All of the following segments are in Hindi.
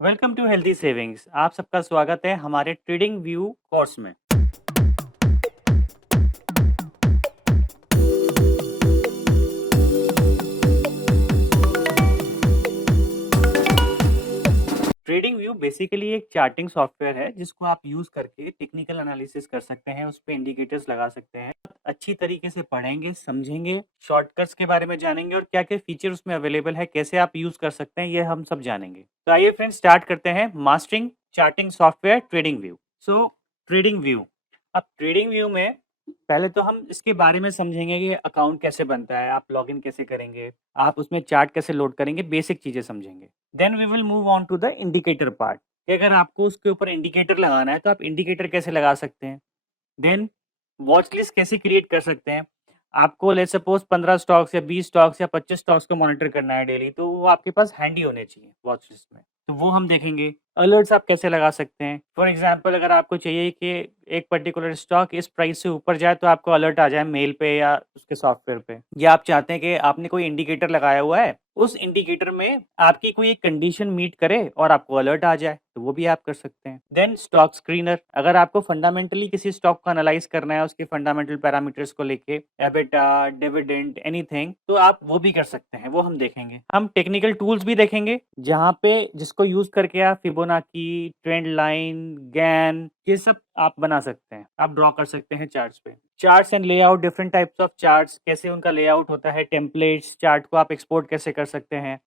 Welcome to healthy savings. आप सबका स्वागत है हमारे ट्रेडिंग व्यू कोर्स में। ट्रेडिंग व्यू बेसिकली एक चार्टिंग सॉफ्टवेयर है जिसको आप यूज करके टेक्निकल एनालिसिस कर सकते हैं, उस पे इंडिकेटर्स लगा सकते हैं। अच्छी तरीके से पढ़ेंगे, समझेंगे, शॉर्टकट्स के बारे में जानेंगे और क्या क्या फीचर उसमें अवेलेबल है, कैसे आप यूज कर सकते हैं, ये हम सब जानेंगे। तो आइए फ्रेंड्स स्टार्ट करते हैं mastering charting software trading view. सो ट्रेडिंग व्यू, अब ट्रेडिंग व्यू में पहले तो हम इसके बारे में समझेंगे कि अकाउंट कैसे बनता है, आप लॉगिन कैसे करेंगे, आप उसमें चार्ट कैसे लोड करेंगे, बेसिक चीजें समझेंगे। Then we will move on to the indicator part. अगर आपको उसके ऊपर इंडिकेटर लगाना है तो आप इंडिकेटर कैसे लगा सकते हैं। देन वॉच लिस्ट कैसे क्रिएट कर सकते हैं। आपको लेट्स सपोज 15 स्टॉक्स या 20 स्टॉक्स या 25 स्टॉक्स को मॉनिटर करना है डेली, तो वो आपके पास हैंडी होने चाहिए वॉच लिस्ट में, तो वो हम देखेंगे। अलर्ट्स आप कैसे लगा सकते हैं। फॉर एग्जांपल अगर आपको चाहिए कि एक पर्टिकुलर स्टॉक इस प्राइस से ऊपर जाए तो आपको अलर्ट आ जाए मेल पे या उसके सॉफ्टवेयर पे, या आप चाहते हैं कि आपने कोई इंडिकेटर लगाया हुआ है, उस इंडिकेटर में आपकी कोई एक कंडीशन मीट करे और आपको अलर्ट आ जाए, तो वो भी आप कर सकते हैं। देन स्टॉक स्क्रीनर, अगर आपको फंडामेंटली किसी स्टॉक को एनालाइज करना है, उसके फंडामेंटल पैरामीटर्स को लेके, एबिटा, डिविडेंड, एनीथिंग, तो आप वो भी कर सकते हैं, वो हम देखेंगे। हम टेक्निकल टूल्स भी देखेंगे जहाँ पे जिसको यूज करके आप फिबोनाची, ट्रेंड लाइन, गैन, ये सब आप बना सकते हैं, आप ड्रॉ कर सकते हैं चार्ट्स पे। Charts and layout, different types of charts, कैसे उनका लेआउट होता है, टेम्पलेट्स, चार्ट को आप एक्सपोर्ट कैसे कर सकते हैं।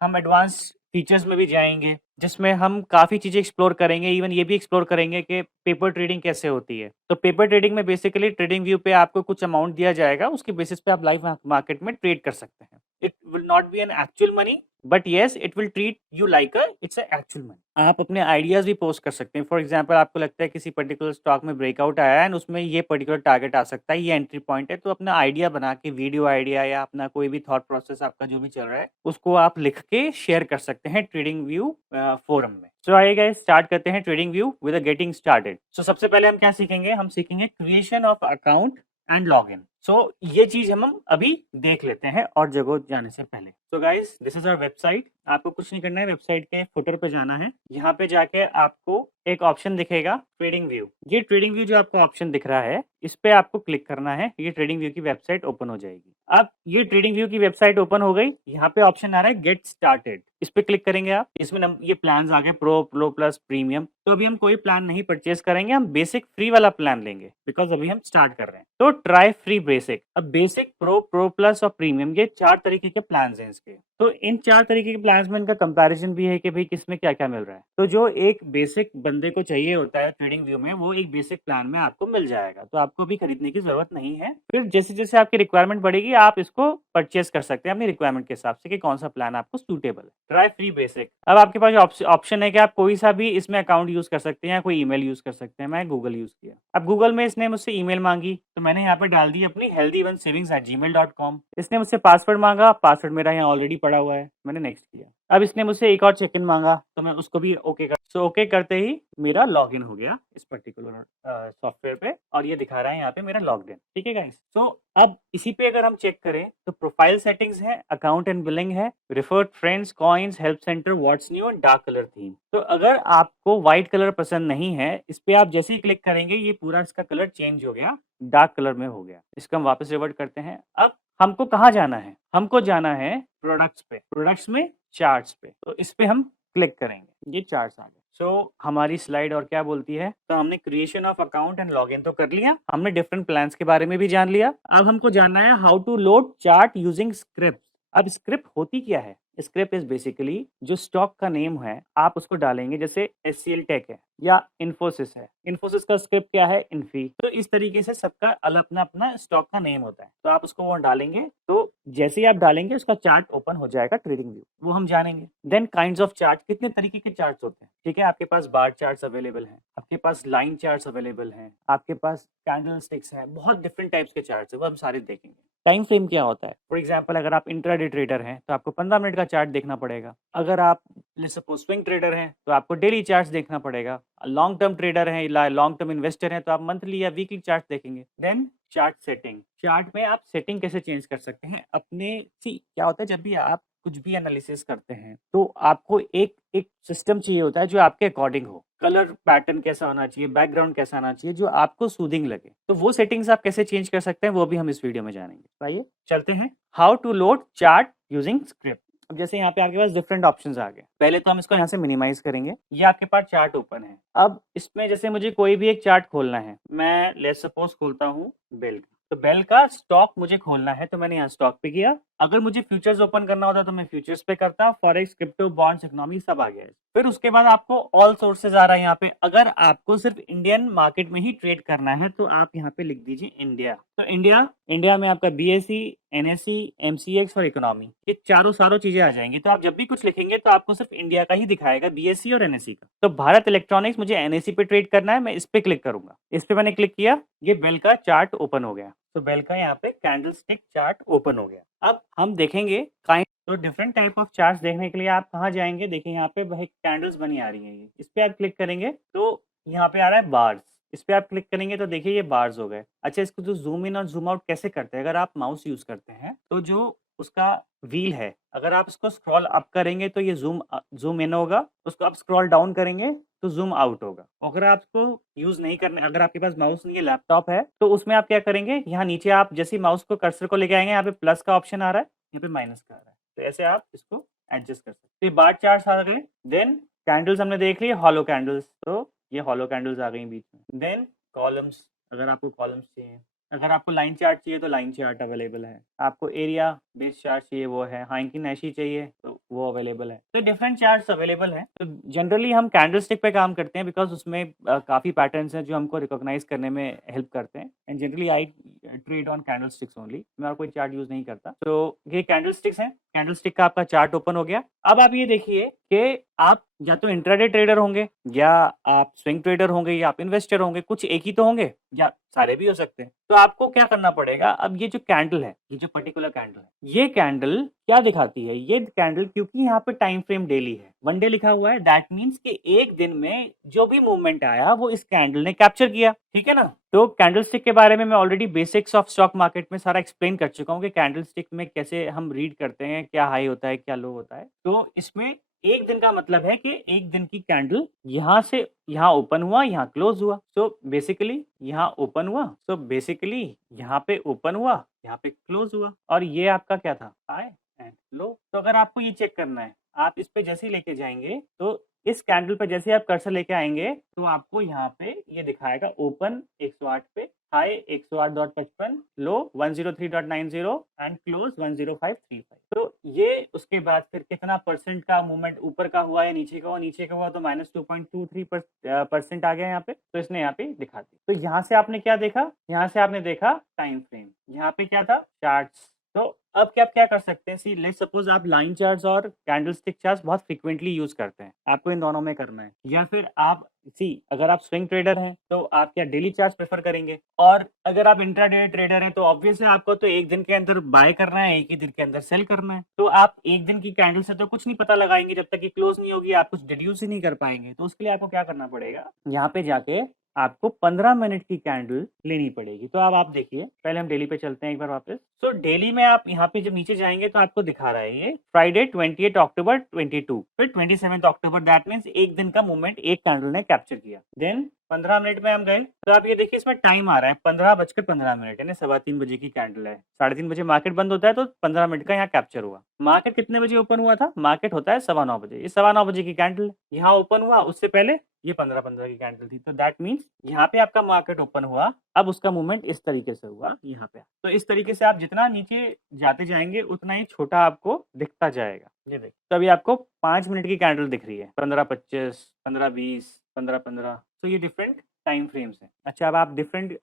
हम एडवांस फीचर्स में भी जाएंगे जिसमें हम काफ़ी चीज़ें एक्सप्लोर करेंगे, इवन ये भी एक्सप्लोर करेंगे कि पेपर ट्रेडिंग कैसे होती है। तो पेपर ट्रेडिंग में बेसिकली ट्रेडिंग व्यू पे आपको कुछ अमाउंट दिया जाएगा, उसके बेसिस पे आप लाइव मार्केट में ट्रेड कर सकते हैं। It will not be an actual money, but yes it will treat you like its actual money. आप अपने आइडियाज भी पोस्ट कर सकते हैं। फॉर एग्जाम्पल आपको लगता है किसी पर्टिकुलर स्टॉक में ब्रेकआउट आया है एंड उसमें ये पर्टिकुलर टारगेट आ सकता है, ये एंट्री पॉइंट है, तो अपना आइडिया बना के, वीडियो आइडिया या अपना कोई भी थॉट प्रोसेस आपका जो भी चल रहा है, उसको आप लिख के शेयर कर सकते हैं ट्रेडिंग व्यू फोरम में। सो आइए गाइस स्टार्ट करते हैं TradingView with getting started. So सबसे पहले हम क्या सीखेंगे, हम सीखेंगे creation of account and login. So ये चीज हम अभी देख लेते हैं और जगह जाने से पहले। So guys this is our website. आपको कुछ नहीं करना है, वेबसाइट के फुटर पे जाना है। यहाँ पे जाके आपको एक ऑप्शन दिखेगा ट्रेडिंग व्यू। ये ट्रेडिंग व्यू जो आपको ऑप्शन दिख रहा है, इस पे आपको क्लिक करना है, ये ट्रेडिंग व्यू की वेबसाइट ओपन हो जाएगी। अब ये ट्रेडिंग व्यू की वेबसाइट ओपन हो गई। यहाँ पे ऑप्शन आ रहा है गेट स्टार्टेड, इस पे क्लिक करेंगे आप। इसमें ये प्लान आ गए, प्रो प्लस प्रीमियम। तो अभी हम कोई प्लान नहीं परचेज करेंगे, हम बेसिक फ्री वाला प्लान लेंगे बिकॉज अभी हम स्टार्ट कर रहे हैं। तो ट्राई फ्री बेसिक। अब बेसिक, प्रो प्लस और प्रीमियम, ये 4 तरीके के प्लान हैं इसके। तो इन 4 तरीके के प्लान में इनका कंपैरिजन भी है कि भाई किसमें क्या क्या मिल रहा है। तो जो एक बेसिक बंदे को चाहिए होता है ट्रेडिंग व्यू में, वो एक बेसिक प्लान में आपको मिल जाएगा, तो आपको अभी खरीदने की जरूरत नहीं है। फिर जैसे जैसे आपकी रिक्वायरमेंट बढ़ेगी आप इसको परचेज कर सकते हैं अपनी रिक्वायरमेंट के हिसाब से कि कौन सा प्लान आपको सूटेबल है। Try free basic. अब आपके पास ऑप्शन है कि आप कोई सा भी इसमें अकाउंट यूज कर सकते हैं या कोई ईमेल यूज कर सकते हैं। मैं गूगल यूज किया। अब गूगल में इसने मुझसे ईमेल मांगी, तो मैंने यहाँ पे डाल दी अपनी healthy1savings@gmail.com। इसने मुझसे पासवर्ड मांगा, पासवर्ड मेरा यहाँ ऑलरेडी पड़ा हुआ है, मैंने नेक्स्ट किया। अब इसने मुझसे एक और चेक इन मांगा, तो मैं उसको भी ओके कर। सो ओके करते ही मेरा लॉगिन हो गया इस पर्टिकुलर सॉफ्टवेयर पे, और ये दिखा रहा है यहाँ पे मेरा लॉग्ड इन। ठीक है गाइस। सो अब इसी पे अगर हम चेक करें तो प्रोफाइल सेटिंग्स है, अकाउंट एंड बिलिंग है, referred friends, coins, help centre, what's new and dark colour theme. तो अगर आपको व्हाइट कलर पसंद नहीं है, इस पे आप जैसे ही क्लिक करेंगे ये पूरा इसका कलर चेंज हो गया, डार्क कलर में हो गया। इसका हम वापस रिवर्ट करते हैं। अब हमको कहाँ जाना है, हमको जाना है प्रोडक्ट्स पे, प्रोडक्ट्स में चार्ट्स पे। तो इस पे हम क्लिक करेंगे, ये चार्ट्स आ गए। सो हमारी स्लाइड और क्या बोलती है, तो हमने creation of account and login तो कर लिया, हमने डिफरेंट प्लान्स के बारे में भी जान लिया। अब हमको जानना है how to load chart using script. अब स्क्रिप्ट होती क्या है। स्क्रिप्ट इज बेसिकली जो स्टॉक का नेम है आप उसको डालेंगे, जैसे एचसीएल टेक है या इन्फोसिस है, इन्फोसिस का स्क्रिप्ट क्या है, इन्फी। तो इस तरीके से सबका अलग अपना अपना स्टॉक का नेम होता है, तो आप उसको वो डालेंगे, तो जैसे ही आप डालेंगे उसका चार्ट ओपन हो जाएगा ट्रेडिंग व्यू, वो हम जानेंगे। देन काइंड्स ऑफ चार्ट, कितने तरीके के चार्ट्स होते हैं। ठीक है, आपके पास बार चार्ट्स अवेलेबल हैं, आपके पास लाइन चार्ट्स अवेलेबल हैं, आपके पास कैंडल स्टिक्स हैं, बहुत डिफरेंट टाइप्स के चार्ट्स है, वो हम सारे देखेंगे। टाइम फ्रेम क्या होता है, फॉर एग्जाम्पल अगर आप इंट्राडे ट्रेडर हैं तो आपको 15 मिनट का चार्ट देखना पड़ेगा। अगर आप सपोज स्विंग ट्रेडर हैं तो आपको डेली चार्ट्स देखना पड़ेगा। लॉन्ग टर्म ट्रेडर हैं, लॉन्ग टर्म इन्वेस्टर हैं, तो आप मंथली या वीकली चार्ट देखेंगे। देन चार्ट सेटिंग, चार्ट में आप सेटिंग कैसे चेंज कर सकते हैं अपने। सी क्या होता है, जब भी आप कुछ भी एनालिसिस करते हैं तो आपको एक एक सिस्टम चाहिए होता है जो आपके अकॉर्डिंग हो। कलर पैटर्न कैसा होना चाहिए, बैकग्राउंड कैसा होना चाहिए, जो आपको सूदिंग लगे। तो वो सेटिंग्स आप कैसे चेंज कर सकते हैं वो भी हम इस वीडियो में जानेंगे। तो आइए चलते हैं। How to load chart using script. अब जैसे यहाँ पे आपके पास डिफरेंट ऑप्शंस आ गए। पहले तो हम इसको यहाँ से मिनिमाइज करेंगे। ये आपके पास चार्ट ओपन है। अब इसमें जैसे मुझे कोई भी एक चार्ट खोलना है, मैं लेट्स सपोज खोलता हूँ बेल का। तो बेल का स्टॉक मुझे खोलना है तो मैंने यहाँ स्टॉक पे किया। अगर मुझे फ्यूचर्स ओपन करना होता तो मैं फ्यूचर्स पे करता। फॉरेक्स, क्रिप्टो, बॉन्ड्स, इकोनॉमी सब आ गया है। फिर उसके बाद आपको ऑल सोर्सेज आ रहा है यहाँ पे। अगर आपको सिर्फ इंडियन मार्केट में ही ट्रेड करना है तो आप यहाँ पे लिख दीजिए इंडिया। तो इंडिया में आपका बीएसई, एनएसई, एमसीएक्स और इकोनॉमी, ये चारों चीजें आ जाएंगी। तो आप जब भी कुछ लिखेंगे तो आपको सिर्फ इंडिया का ही दिखाएगा, बीएसई और एनएसई का। तो भारत इलेक्ट्रॉनिक्स मुझे एनएसई पे ट्रेड करना है, मैं इस पे क्लिक करूंगा। इस पे मैंने क्लिक किया, ये बेल का चार्ट ओपन हो गया। तो बेल का यहाँ पे कैंडल स्टिक चार्ट ओपन हो गया। अब हम देखेंगे तो डिफरेंट टाइप ऑफ चार्ट्स देखने के लिए आप कहाँ जाएंगे। देखिए यहाँ पे वही कैंडल्स बनी आ रही है। ये इस पे आप क्लिक करेंगे तो यहाँ पे आ रहा है बार्स। इस पे आप क्लिक करेंगे तो देखिए ये बार्स हो गए। अच्छा, इसको जो जूम इन और जूम आउट कैसे करते हैं, अगर आप माउस यूज करते हैं तो जो उसका व्हील है, अगर आप इसको स्क्रॉल अप करेंगे तो ये जूम इन होगा, उसको आप स्क्रॉल डाउन करेंगे तो जूम आउट होगा। अगर आपको यूज नहीं करना, अगर आपके पास माउस नहीं है, लैपटॉप है, तो उसमें आप क्या करेंगे, यहाँ नीचे आप जैसे माउस को कर्सर को लेके आएंगे, यहाँ पे प्लस का ऑप्शन आ रहा है, यहाँ पे माइनस का आ रहा है। तो ऐसे आप इसको एडजस्ट कर सकते हैं। तो ये बार चार्ट्स आ गए। देन कैंडल्स हमने देख ली, हॉलो कैंडल्स, तो ये हॉलो कैंडल्स आ गई बीच में। देन कॉलम्स, अगर आपको कॉलम्स चाहिए। अगर आपको लाइन चार्ट चाहिए तो लाइन चार्ट अवेलेबल है। आपको एरिया बेस्ड चार्ट चाहिए वो है। हाइंकी नैशी चाहिए तो वो अवेलेबल है। तो डिफरेंट चार्ट्स अवेलेबल हैं। तो जनरली हम कैंडल स्टिक पे काम करते हैं बिकॉज उसमें काफ़ी पैटर्न्स हैं जो हमको रिकॉग्नाइज करने में हेल्प करते हैं। And generally I trade on candle sticks only. मैं और कोई चार्ट यूज नहीं करता। तो ये कैंडल स्टिक्स हैं। कैंडल स्टिक का आपका चार्ट ओपन हो गया। अब आप ये देखिए कि आप या तो इंट्राडे ट्रेडर होंगे, या आप स्विंग ट्रेडर होंगे, या आप इन्वेस्टर होंगे। कुछ एक ही तो होंगे, या सारे भी हो सकते हैं। तो आपको क्या करना पड़ेगा, अब ये जो कैंडल है, ये जो पर्टिकुलर कैंडल है, ये कैंडल क्या दिखाती है, ये कैंडल, क्योंकि यहाँ पे टाइम फ्रेम डेली है, वन डे लिखा हुआ है, दैट मीन्स कि एक दिन में जो भी मूवमेंट आया वो इस कैंडल ने कैप्चर किया। ठीक है ना। तो कैंडल स्टिक के बारे में मैं already basics of stock market में सारा एक्सप्लेन कर चुका हूँ कि कैंडल स्टिक में कैसे हम रीड करते हैं, क्या हाई होता है, क्या लो होता है। तो इसमें एक दिन का मतलब है कि एक दिन की कैंडल यहाँ से यहाँ ओपन हुआ, यहाँ क्लोज हुआ। सो बेसिकली यहाँ ओपन हुआ, सो बेसिकली यहाँ पे ओपन हुआ, यहाँ पे क्लोज हुआ, और ये आपका क्या था, हाई एंड लो। तो अगर आपको ये चेक करना है, आप इस पे जैसे ही लेके जाएंगे, तो इस कैंडल पे जैसे आप कर्सर लेके आएंगे तो आपको यहाँ पे ये दिखाएगा ओपन 108 पे, हाई 108.55, लो 103.90 एंड क्लोज 105.35। तो ये उसके बाद फिर कितना परसेंट का मूवमेंट ऊपर का हुआ या नीचे का हुआ, नीचे का हुआ तो -2.23% आ गया यहाँ पे। तो इसने यहाँ पे दिखा दी। तो यहाँ से आपने क्या देखा, यहाँ से आपने देखा टाइम फ्रेम, यहाँ पे क्या था, चार्ट्स। तो अब क्या आप क्या कर सकते हैं, सी लेट्स सपोज आप लाइन चार्ट्स और कैंडल स्टिक चार्ट्स बहुत फ्रीक्वेंटली यूज करते हैं, आपको इन दोनों में करना है। या फिर आप अगर आप स्विंग ट्रेडर हैं तो आप क्या डेली चार्ट्स प्रेफर करेंगे, और अगर आप इंट्राडे ट्रेडर हैं तो ऑब्वियसली आपको तो एक दिन के अंदर बाय करना है, एक ही दिन के अंदर सेल करना है। तो आप एक दिन की कैंडल से तो कुछ नहीं पता लगाएंगे, जब तक कि क्लोज नहीं होगी आप कुछ डिड्यूस ही नहीं कर पाएंगे। तो उसके लिए आपको क्या करना पड़ेगा, यहाँ पे जाके आपको 15 मिनट की कैंडल लेनी पड़ेगी। तो अब आप देखिए, पहले हम डेली पे चलते हैं एक बार वापस। तो डेली में आप यहाँ पे जब नीचे जाएंगे तो आपको दिखा रहा है ये फ्राइडे 28 अक्टूबर 22, फिर 27 अक्टूबर, दैट मीन्स एक दिन का मूवमेंट एक कैंडल ने कैप्चर किया। देन 15 मिनट में हम गए तो आप ये देखिए इसमें टाइम आ रहा है 15:15 यानी 3:15 बजे की कैंडल है। 3:30 बजे मार्केट बंद होता है तो 15 मिनट का यहाँ कैप्चर हुआ। मार्केट कितने बजे ओपन हुआ था, मार्केट होता है 9:15 बजे, ये 9:15 बजे की कैंडल यहाँ ओपन हुआ, उससे पहले ये 15:15 की कैंडल थी। तो दैट मीन्स यहाँ पे आपका मार्केट ओपन हुआ, अब उसका मूवमेंट इस तरीके से हुआ यहाँ पे। तो इस तरीके से आप जितना नीचे जाते जाएंगे उतना ही छोटा आपको दिखता जाएगा। ये देखिए, तो अभी आपको 5 मिनट की कैंडल दिख रही है, 15:25, 15:20, 15:15। तो ये डिफरेंट टाइम फ्रेम्स हैं। अच्छा, अब आप डिफरेंट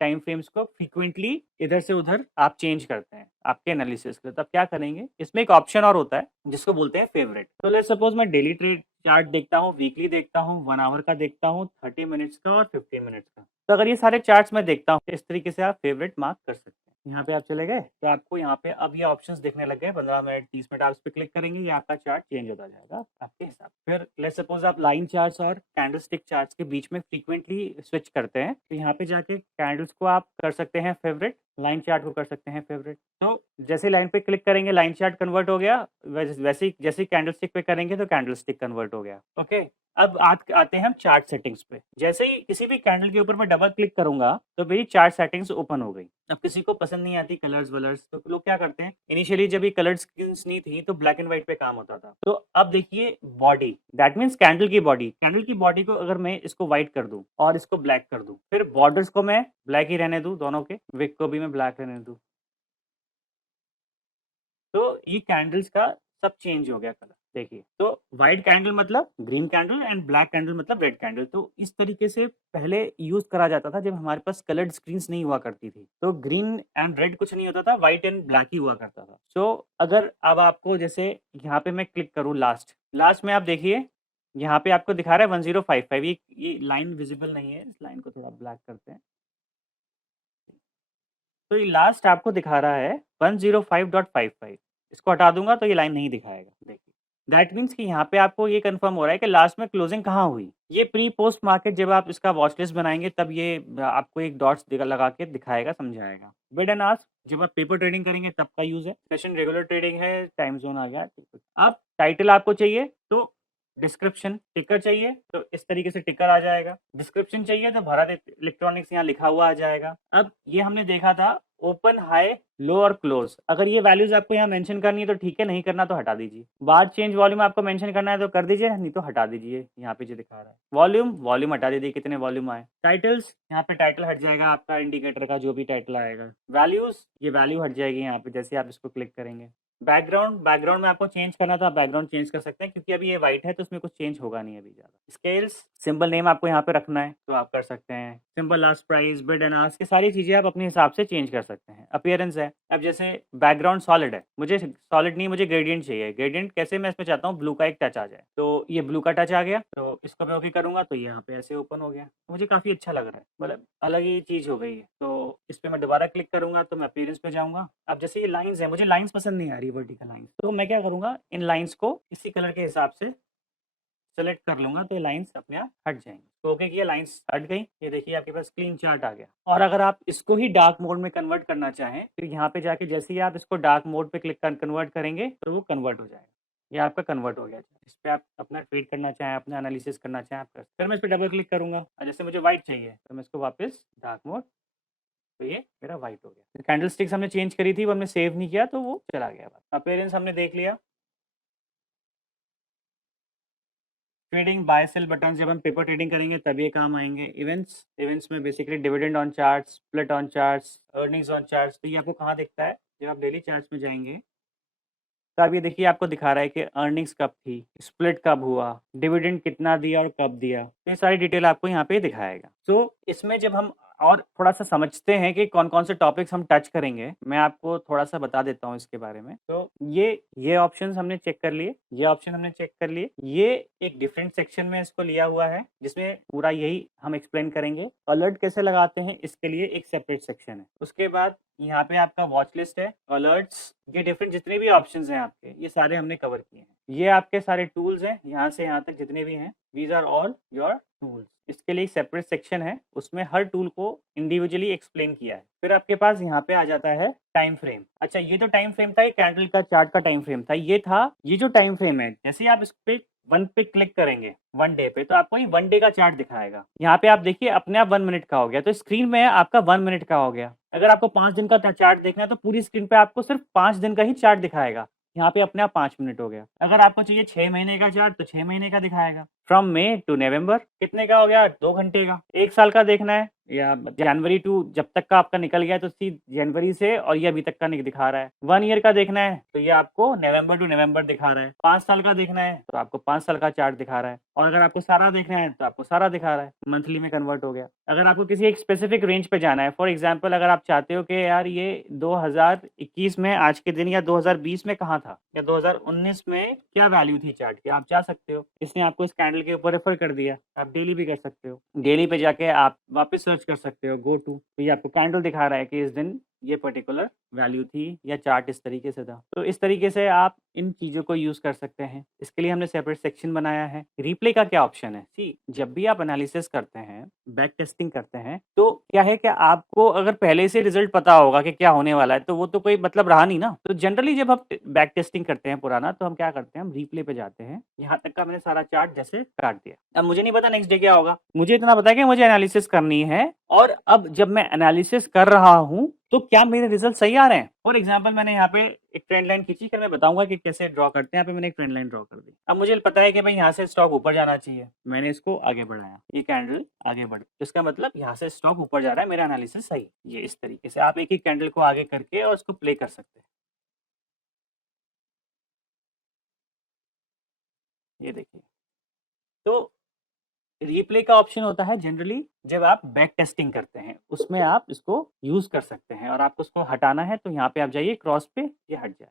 टाइम फ्रेम्स को फ्रीक्वेंटली इधर से उधर आप चेंज करते हैं आपके एनालिसिस के लिए। तो आप क्या करेंगे, इसमें एक ऑप्शन और होता है जिसको बोलते हैं फेवरेट। तो लेट्स सपोज मैं डेली ट्रेड चार्ट देखता हूँ, वीकली देखता हूँ, 1 आवर का देखता हूँ, 30 मिनट्स का और 15 मिनट्स का। तो अगर ये सारे चार्ट्स मैं देखता हूँ, इस तरीके से आप फेवरेट मार्क कर सकते हैं। यहाँ पे आप चले गए तो आपको यहाँ पे अब ये ऑप्शंस दिखने लग गए, 15 मिनट 30 मिनट आप इस पे क्लिक करेंगे, ये आपका चार्ट चेंज होता जाएगा आपके हिसाब से। फिर लेट्स सपोज आप लाइन चार्ट्स और कैंडलस्टिक चार्ट्स के बीच में फ्रीक्वेंटली स्विच करते हैं, तो यहाँ पे जाके कैंडल्स को आप कर सकते हैं फेवरेट, लाइन चार्ट को कर सकते हैं फेवरेट। तो जैसे लाइन पे क्लिक करेंगे लाइन चार्ट कन्वर्ट हो गया, वैसे ही जैसे कैंडलस्टिक पे करेंगे तो कैंडलस्टिक कन्वर्ट हो गया। ओके, अब आते हैं हम चार्ट सेटिंग्स पे। जैसे ही किसी भी कैंडल के ऊपर मैं डबल क्लिक करूंगा तो मेरी चार्ट सेटिंग्स ओपन हो गई। अब किसी को पसंद नहीं आती कलर्स वलर्स, तो लोग क्या करते हैं, इनिशियली जब ये कलर्ड स्क्रीन्स नहीं थी तो ब्लैक एंड व्हाइट पे काम होता था। तो अब देखिए बॉडी, दैट मीन्स कैंडल की बॉडी को अगर मैं इसको व्हाइट कर दूं और इसको ब्लैक कर दूं, फिर बॉर्डर्स को मैं ब्लैक ही रहने दूं, दोनों के विक को भी मैं ब्लैक रहने दूं, तो ये कैंडल्स का सब चेंज हो गया कलर। देखिए, तो व्हाइट कैंडल मतलब green candle and black candle मतलब रेड कैंडल। तो इस तरीके से पहले यूज करा जाता था जब हमारे पास कलर्ड स्क्रीन्स नहीं हुआ करती थी, तो ग्रीन एंड रेड कुछ नहीं होता था, व्हाइट एंड ब्लैक ही हुआ करता था। सो अगर अब आपको जैसे यहाँ पे मैं क्लिक करूँ लास्ट में, आप देखिए यहाँ पे आपको दिखा रहा है 1055। ये लाइन विजिबल नहीं है, इस लाइन को थोड़ा ब्लैक करते हैं। तो ये लास्ट आपको दिखा रहा है 105.55। इसको हटा दूंगा तो ये लाइन नहीं दिखाएगा। देखिए, दैट मीन्स कि यहाँ पे आपको ये कंफर्म हो रहा है कि लास्ट में क्लोजिंग कहाँ हुई। ये प्री पोस्ट मार्केट जब आप इसका वॉच लिस्ट बनाएंगे तब ये आपको एक डॉट्स लगा के दिखाएगा, समझाएगा। बिड एंड आस्क जब आप पेपर ट्रेडिंग करेंगे तब का यूज है। सेशन रेगुलर ट्रेडिंग है, टाइम जोन आ गया। अब टाइटल आपको चाहिए तो डिस्क्रिप्शन, टिकर चाहिए तो इस तरीके से टिकर आ जाएगा, डिस्क्रिप्शन चाहिए तो भारत इलेक्ट्रॉनिक्स यहाँ लिखा हुआ आ जाएगा। अब ये हमने देखा था ओपन, हाई, लो और क्लोज। अगर ये वैल्यूज आपको यहाँ मेंशन करनी है तो ठीक है, नहीं करना तो हटा दीजिए। बार चेंज वॉल्यूम आपको मेंशन करना है तो कर दीजिए, नहीं तो हटा दीजिए। यहाँ पे जो दिखा रहा है वॉल्यूम हटा दीजिए, कितने वॉल्यूम आए। टाइटल्स, यहाँ पे टाइटल हट जाएगा आपका इंडिकेटर का जो भी टाइटल आएगा। वैल्यूज, ये वैल्यू हट जाएगी यहाँ पे जैसे आप इसको क्लिक करेंगे। बैकग्राउंड में आपको चेंज करना था, बैकग्राउंड चेंज कर सकते हैं क्योंकि अभी ये व्हाइट है तो उसमें कुछ चेंज होगा नहीं अभी ज़्यादा। स्केल्स, सिंबल नेम आपको यहाँ पे रखना है तो आप कर सकते हैं। Symbol last price, bid and ask, ये सारी चीज़ें आप अपने हिसाब से चेंज कर सकते हैं। अपीयरेंस है, अब जैसे बैकग्राउंड सॉलिड है, मुझे सॉलिड नहीं, मुझे ग्रेडियंट चाहिए। ग्रेडियंट कैसे, मैं इसमें चाहता हूँ ब्लू का एक टच आ जाए, तो ये ब्लू का टच आ गया, तो इसको मैं ओके करूँगा तो यहाँ पे ऐसे ओपन हो गया। मुझे काफ़ी अच्छा लग रहा है, मतलब अलग ही चीज़ हो गई है। तो इस पर मैं दोबारा क्लिक करूँगा तो मैं अपीयरेंस पे जाऊँगा। अब जैसे ये लाइन्स है, मुझे लाइन्स पसंद नहीं आ रही वर्टिकल लाइन्स, तो मैं क्या करूँगा, इन लाइन्स को इसी कलर के हिसाब से सेलेक्ट कर लूँगा तो ये लाइन्स अपने आप हट जाएँगी। तो ओके किया, लाइन्स हट गई। ये देखिए आपके पास क्लीन चार्ट आ गया। और अगर आप इसको ही डार्क मोड में कन्वर्ट करना चाहें तो यहाँ पे जाके जैसे ही आप इसको डार्क मोड पे क्लिक कर कन्वर्ट करेंगे तो वो कन्वर्ट हो जाएगा। ये आपका कन्वर्ट हो गया। इस पे आप अपना ट्रेड करना चाहें, अपना एनालिसिस करना चाहें आप कर। फिर मैं इस पे डबल क्लिक करूँगा और जैसे मुझे व्हाइट चाहिए तो मैं इसको वापस डार्क मोड, तो ये मेरा व्हाइट हो गया। कैंडल स्टिक्स हमने चेंज करी थी, वो हमने सेव नहीं किया तो वो चला गया। अपीयरेंस हमने देख लिया। ट्रेडिंग बाय सेल बटन जब हम पेपर ट्रेडिंग करेंगे तब ये काम आएंगे। इवेंट्स में basically dividend on charts, split on charts, earnings on charts. तो ये आपको कहाँ दिखता है, जब आप डेली चार्ट्स में जाएंगे तो अब ये देखिए आपको दिखा रहा है कि अर्निंग्स कब थी, स्प्लिट कब हुआ, डिविडेंड कितना दिया और कब दिया। तो ये सारी डिटेल आपको यहाँ पे दिखाएगा। तो इसमें जब हम और थोड़ा-सा समझते हैं कि कौन-कौन से टॉपिक्स हम टच करेंगे, मैं आपको थोड़ा-सा बता देता हूँ इसके बारे में। तो ये ऑप्शंस हमने चेक कर लिए, ये ऑप्शन हमने चेक कर लिए। ये एक डिफरेंट सेक्शन में इसको लिया हुआ है, जिसमें पूरा यही हम एक्सप्लेन करेंगे। अलर्ट कैसे लगाते हैं इसके लिए एक सेपरेट सेक्शन है। उसके बाद यहाँ पे आपका वॉच लिस्ट है, अलर्ट्स, ये डिफरेंट जितने भी ऑप्शंस हैं आपके, ये सारे हमने कवर किए हैं। ये आपके सारे टूल्स हैं, यहाँ से यहाँ तक जितने भी हैं, these are all your tools. इसके लिए एक सेपरेट सेक्शन है, उसमें हर टूल को इंडिविजुअली एक्सप्लेन किया है। फिर आपके पास यहाँ पे आ जाता है टाइम फ्रेम। अच्छा, ये तो टाइम फ्रेम था, ये कैंडल का चार्ट का टाइम फ्रेम था। ये जो टाइम फ्रेम है, जैसे ही आप इस पे वन पे क्लिक करेंगे, वन डे पे, तो आपको ये वन डे का चार्ट दिखाएगा। यहाँ पे आप देखिए अपने आप 1 मिनट का हो गया, तो स्क्रीन में आपका 1 मिनट का हो गया। अगर आपको 5 दिन का चार्ट देखना है तो पूरी स्क्रीन पे आपको सिर्फ 5 दिन का ही चार्ट दिखाएगा। यहाँ पे अपने आप 5 मिनट हो गया। अगर आपको चाहिए 6 महीने का चार्ट तो 6 महीने का दिखाएगा। फ्रॉम मे टू नवंबर कितने का हो गया, 2 घंटे का। 1 साल का देखना है या जनवरी टू जब तक का आपका निकल गया तो सी जनवरी से और ये अभी तक का दिखा रहा है। 1 ईयर का देखना है तो ये आपको नवंबर टू नवंबर दिखा रहा है। 5 साल का देखना है तो आपको 5 साल का चार्ट दिखा रहा है। और अगर आपको सारा देखना है तो आपको सारा दिखा रहा है। मंथली में कन्वर्ट हो गया। अगर आपको किसी एक स्पेसिफिक रेंज पे जाना है, फॉर एग्जाम्पल अगर आप चाहते हो कि यार ये 2021 में आज के दिन या 2020 में कहाँ था या 2019 में क्या वैल्यू थी चार्ट की, आप जा सकते हो। इसने आपको इस कैंडल के ऊपर रेफर कर दिया। आप डेली भी कर सकते हो, डेली पे जाके आप वापस सर्च कर सकते हो, गो टू, तो ये आपको कैंडल दिखा रहा है कि इस दिन ये पर्टिकुलर वैल्यू थी या चार्ट इस तरीके से था। तो इस तरीके से आप इन चीज़ों को यूज़ कर सकते हैं। इसके लिए हमने सेपरेट सेक्शन बनाया है। रिप्ले का क्या ऑप्शन है? सी जब भी आप एनालिसिस करते हैं, बैक टेस्टिंग करते हैं, तो क्या है कि आपको अगर पहले से रिज़ल्ट पता होगा कि क्या होने वाला है, तो वो तो कोई मतलब रहा नहीं ना। तो जनरली जब हम बैक टेस्टिंग करते हैं पुराना, तो हम क्या करते हैं, हम रिप्ले पे जाते हैं। यहाँ तक का मैंने सारा चार्ट जैसे काट दिया। अब मुझे नहीं पता नेक्स्ट डे क्या होगा। मुझे इतना पता है कि मुझे एनालिसिस करनी है और अब जब मैं एनालिसिस कर रहा हूँ, तो क्या मेरे रिजल्ट सही आ रहे हैं? फॉर एग्जाम्पल मैंने यहाँ पे एक ट्रेंड लाइन खींची, फिर मैं बताऊंगा कि कैसे ड्रॉ करते हैं। यहाँ पे मैंने एक ट्रेंड लाइन ड्रॉ कर दी। अब मुझे पता है कि भाई यहाँ से स्टॉक ऊपर जाना चाहिए, मैंने इसको आगे बढ़ाया, ये कैंडल आगे बढ़ी, तो इसका मतलब यहाँ से स्टॉक ऊपर जा रहा है, मेरा एनालिसिस सही। ये इस तरीके से आप एक ही कैंडल को आगे करके और उसको प्ले कर सकते हैं। ये देखिए, तो रिप्ले का ऑप्शन होता है जनरली जब आप बैक टेस्टिंग करते हैं, उसमें आप इसको यूज कर सकते हैं। और आपको उसको हटाना है तो यहाँ पे आप जाइए क्रॉस पे, ये हट जाए,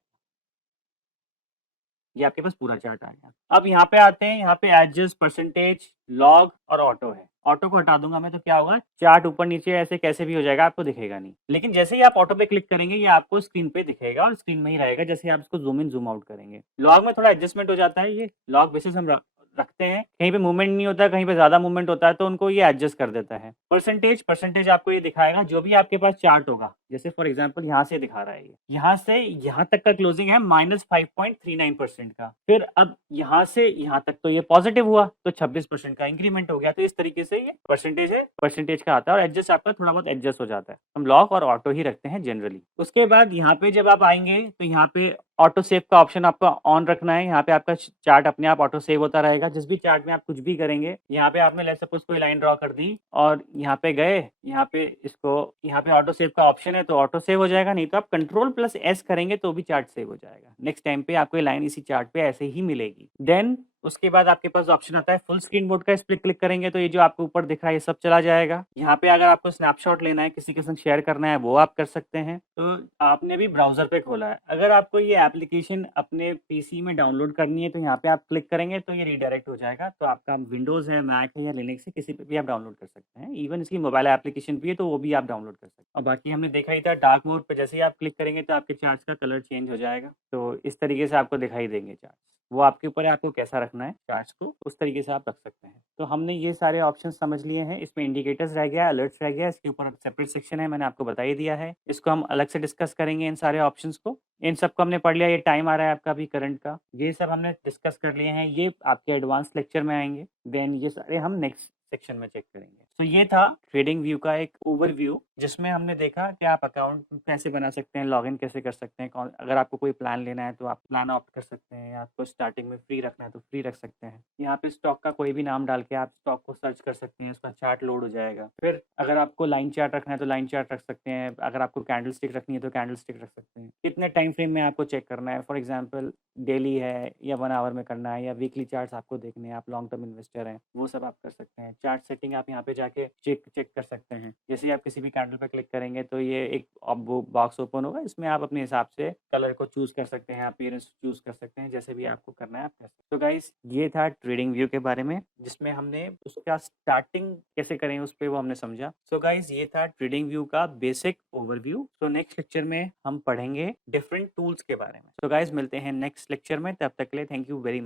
ये आपके पास पूरा चार्ट आ गया। अब यहाँ पे आते हैं, यहाँ पे एडजस्ट, परसेंटेज, लॉग और ऑटो है। ऑटो को हटा दूंगा मैं तो क्या होगा, चार्ट ऊपर नीचे ऐसे कैसे भी हो जाएगा, आपको दिखेगा नहीं। लेकिन जैसे ही आप ऑटो पे क्लिक करेंगे, ये आपको स्क्रीन पे दिखेगा और स्क्रीन में ही रहेगा। जैसे आप इसको जूम इन जूम आउट करेंगे, लॉग में थोड़ा एडजस्टमेंट हो जाता है। ये लॉग बेसिस हम रखते हैं, कहीं पे मूवमेंट नहीं होता है, कहीं पे ज्यादा मूवमेंट होता है, तो उनको ये एडजस्ट कर देता है। परसेंटेज, परसेंटेज आपको ये दिखाएगा जो भी आपके पास चार्ट होगा। जैसे फॉर एग्जांपल यहाँ से दिखा रहा है, ये यहाँ से यहाँ तक का क्लोजिंग है -5.39% का। फिर अब यहाँ से यहाँ तक तो ये पॉजिटिव हुआ, तो 26% का इंक्रीमेंट हो गया। तो इस तरीके से ये परसेंटेज है, परसेंटेज का आता है। और एडजस्ट आपका थोड़ा बहुत एडजस्ट हो जाता है। हम लॉक और ऑटो ही रखते हैं जनरली। उसके बाद यहाँ पे जब आप आएंगे तो यहाँ पे ऑटो सेव का ऑप्शन आपको ऑन रखना है। यहाँ पे आपका चार्ट अपने आप ऑटो सेव होता रहेगा। जिस भी चार्ट में आप कुछ भी करेंगे, यहाँ पे आपने लेट्स सपोज कोई लाइन ड्रॉ कर दी और यहाँ पे गए, यहाँ पे इसको, यहाँ पे ऑटो सेव का ऑप्शन है तो ऑटो सेव हो जाएगा, नहीं तो आप Ctrl+S करेंगे तो भी चार्ट सेव हो जाएगा। नेक्स्ट टाइम पे आपको ये लाइन इसी चार्ट पे ऐसे ही मिलेगी। देन उसके बाद आपके पास ऑप्शन आता है फुल स्क्रीन मोड का। इस पे क्लिक करेंगे तो ये जो आपको ऊपर दिख रहा है ये सब चला जाएगा। यहाँ पे अगर आपको स्नैपशॉट लेना है, किसी के संग शेयर करना है, वो आप कर सकते हैं। तो आपने भी ब्राउजर पे खोला है, अगर आपको ये एप्लीकेशन अपने पीसी में डाउनलोड करनी है तो यहाँ पे आप क्लिक करेंगे तो ये रिडायरेक्ट हो जाएगा। तो आपका विंडोज है, मैक है या लिनक्स है, किसी पे भी आप डाउनलोड कर सकते हैं। इवन इसकी मोबाइल एप्लीकेशन भी है तो वो भी आप डाउनलोड कर सकते हैं। और बाकी हमने देखा ही था डार्क मोड पे जैसे ही आप क्लिक करेंगे तो आपके चार्ट्स का कलर चेंज हो जाएगा। तो इस तरीके से आपको दिखाई देंगे चार्ट। वो आपके ऊपर है, आपको कैसा रखना है चार्ट्स को, उस तरीके से आप रख सकते हैं। तो हमने ये सारे ऑप्शन समझ लिए हैं। इसमें इंडिकेटर्स रह गया, अलर्ट्स रह गया, इसके ऊपर सेपरेट सेक्शन है, मैंने आपको बता ही दिया है। इसको हम अलग से डिस्कस करेंगे, इन सारे ऑप्शंस को। इन सबको हमने पढ़ लिया। ये टाइम आ रहा है आपका अभी करंट का, ये सब हमने डिस्कस कर लिए हैं। ये आपके एडवांस लेक्चर में आएंगे। देन ये सारे हम नेक्स्ट सेक्शन में चेक करेंगे। तो ये था ट्रेडिंग व्यू का एक ओवरव्यू, जिसमें हमने देखा कि आप अकाउंट कैसे बना सकते हैं, लॉगिन कैसे कर सकते हैं। अगर आपको कोई प्लान लेना है तो आप प्लान ऑप्ट कर सकते हैं, या आपको स्टार्टिंग में फ्री रखना है तो फ्री रख सकते हैं। यहाँ पे स्टॉक का कोई भी नाम डाल के आप स्टॉक को सर्च कर सकते हैं, उसका चार्ट लोड हो जाएगा। फिर अगर आपको लाइन चार्ट रखना है तो लाइन चार्ट रख सकते हैं। अगर आपको कैंडल स्टिक रखनी है तो कैंडल स्टिक रख सकते हैं। कितने टाइम फ्रेम में आपको चेक करना है, फॉर एग्जाम्पल डेली है या 1 आवर में करना है, या वीकली चार्ट्स आपको देखने हैं, आप लॉन्ग टर्म इन्वेस्टर हैं, वो सब आप कर सकते हैं। चार्ट सेटिंग आप यहाँ पे जाके चेक कर सकते हैं। जैसे ही आप किसी भी कैंडल पे क्लिक करेंगे तो ये एक बॉक्स ओपन होगा, इसमें आप अपने हिसाब से कलर को चूज कर सकते हैं, अपीयरेंस चूज कर सकते हैं, जैसे भी आपको करना है आप कर सकते हैं। तो गाइस ये था ट्रेडिंग व्यू के बारे में, जिसमें हमने उसका स्टार्टिंग कैसे करें उस पर वो हमने समझा। सो गाइस ये था ट्रेडिंग व्यू का बेसिक ओवरव्यू। तो नेक्स्ट लेक्चर में हम पढ़ेंगे डिफरेंट टूल्स के बारे में। तो गाइस मिलते हैं नेक्स्ट लेक्चर में, तब तक के लिए थैंक यू वेरी मच।